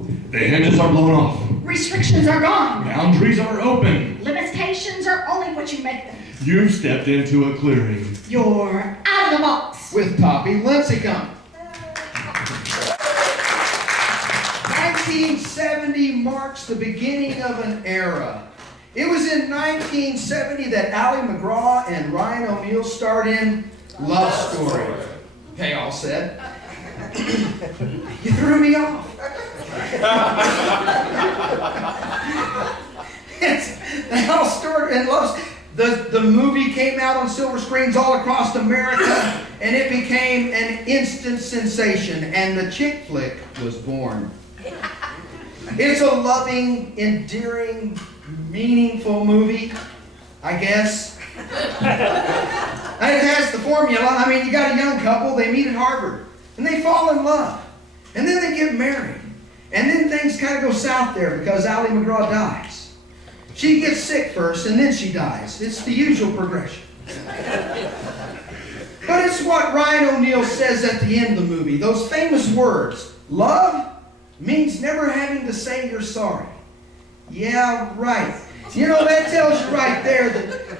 The hinges are blown off. Restrictions are gone. Boundaries are open. Limitations are only what you make them. You've stepped into a clearing. You're out of the box. With Toppie Lincicome. 1970 marks the beginning of an era. It was in 1970 that Ali MacGraw and Ryan O'Neal starred in Love Story. They all said. You threw me off. They all starred in Love Story. The movie came out on silver screens all across America, and it became an instant sensation, and the chick flick was born. It's a loving, endearing, meaningful movie, I guess. It has the formula. I mean, you got a young couple, they meet at Harvard, and they fall in love, and then they get married, and then things kind of go south there because Ali MacGraw dies. She gets sick first, and then she dies. It's the usual progression. But it's what Ryan O'Neal says at the end of the movie. Those famous words, love means never having to say you're sorry. Yeah, right. You know, that tells you right there,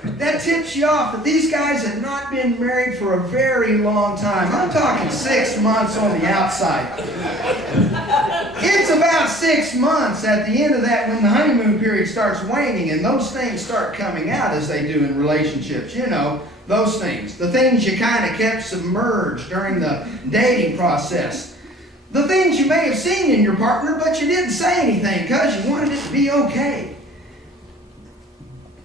that tips you off that these guys have not been married for a very long time. I'm talking 6 months on the outside. It's about 6 months at the end of that when the honeymoon period starts waning and those things start coming out as they do in relationships. You know, those things. The things you kind of kept submerged during the dating process. The things you may have seen in your partner, but you didn't say anything because you wanted it to be okay.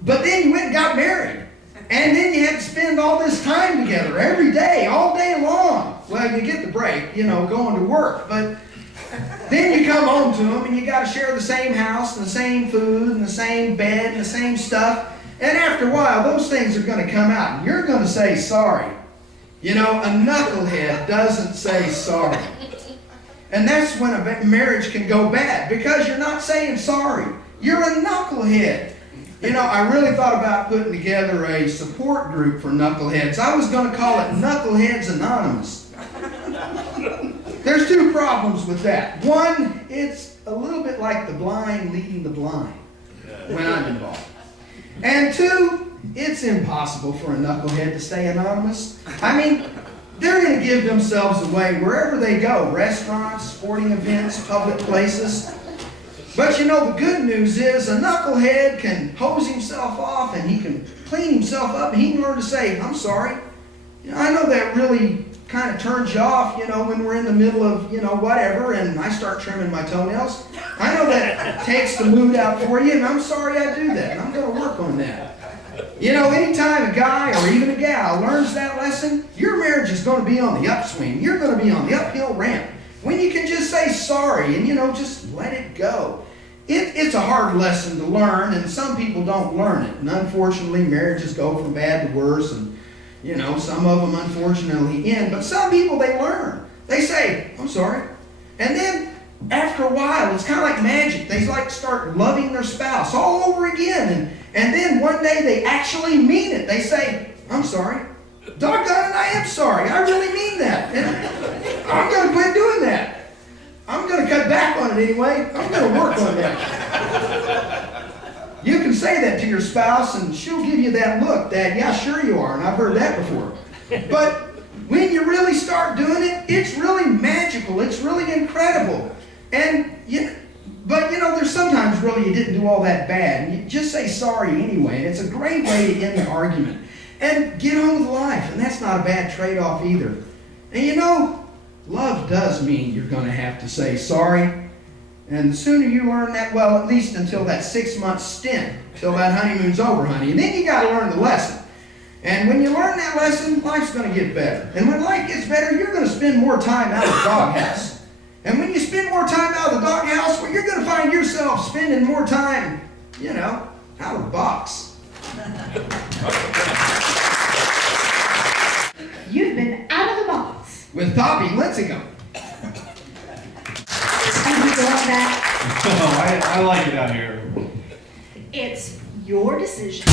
But then you went and got married. And then you had to spend all this time together every day, all day long. Well, you get the break, you know, going to work. But then you come home to them and you got to share the same house and the same food and the same bed and the same stuff. And after a while, those things are going to come out. And you're going to say sorry. You know, a knucklehead doesn't say sorry. And that's when a marriage can go bad because you're not saying sorry. You're a knucklehead. You know, I really thought about putting together a support group for knuckleheads. I was going to call it Knuckleheads Anonymous. There's two problems with that. One, it's a little bit like the blind leading the blind when I'm involved. And two, it's impossible for a knucklehead to stay anonymous. I mean, they're going to give themselves away wherever they go. Restaurants, sporting events, public places. But you know, the good news is a knucklehead can hose himself off and he can clean himself up and he can learn to say, I'm sorry. You know, I know that really kind of turns you off, you know, when we're in the middle of, you know, whatever and I start trimming my toenails. I know that takes the mood out for you and I'm sorry I do that and I'm going to work on that. You know, anytime a guy or even a gal learns that lesson, your marriage is going to be on the upswing. You're going to be on the uphill ramp. When you can just say sorry and, you know, just let it go. It's a hard lesson to learn, and some people don't learn it. And unfortunately, marriages go from bad to worse, and, you know, some of them unfortunately end. But some people, they learn. They say, I'm sorry. And then, after a while, it's kind of like magic. They like start loving their spouse all over again. And then one day, they actually mean it. They say, I'm sorry. Doggone it, I am sorry. I really mean that. And I'm going to quit doing that. I'm going to cut back on it anyway. I'm going to work on that. You can say that to your spouse and she'll give you that look that, yeah, sure you are, and I've heard that before. But when you really start doing it, it's really magical. It's really incredible. And but you know, there's sometimes really you didn't do all that bad. And you just say sorry anyway. And it's a great way to end the argument. And get on with life. And that's not a bad trade-off either. And you know, love does mean you're going to have to say sorry. And the sooner you learn that, well, at least until that 6-month stint, till that honeymoon's over, honey. And then you got to learn the lesson. And when you learn that lesson, life's going to get better. And when life gets better, you're going to spend more time out of the doghouse. And when you spend more time out of the doghouse, well, you're going to find yourself spending more time, you know, out of the box. You've been out of the box. With Toppie Lincicome. And you love that. Oh, I like it out here. It's your decision.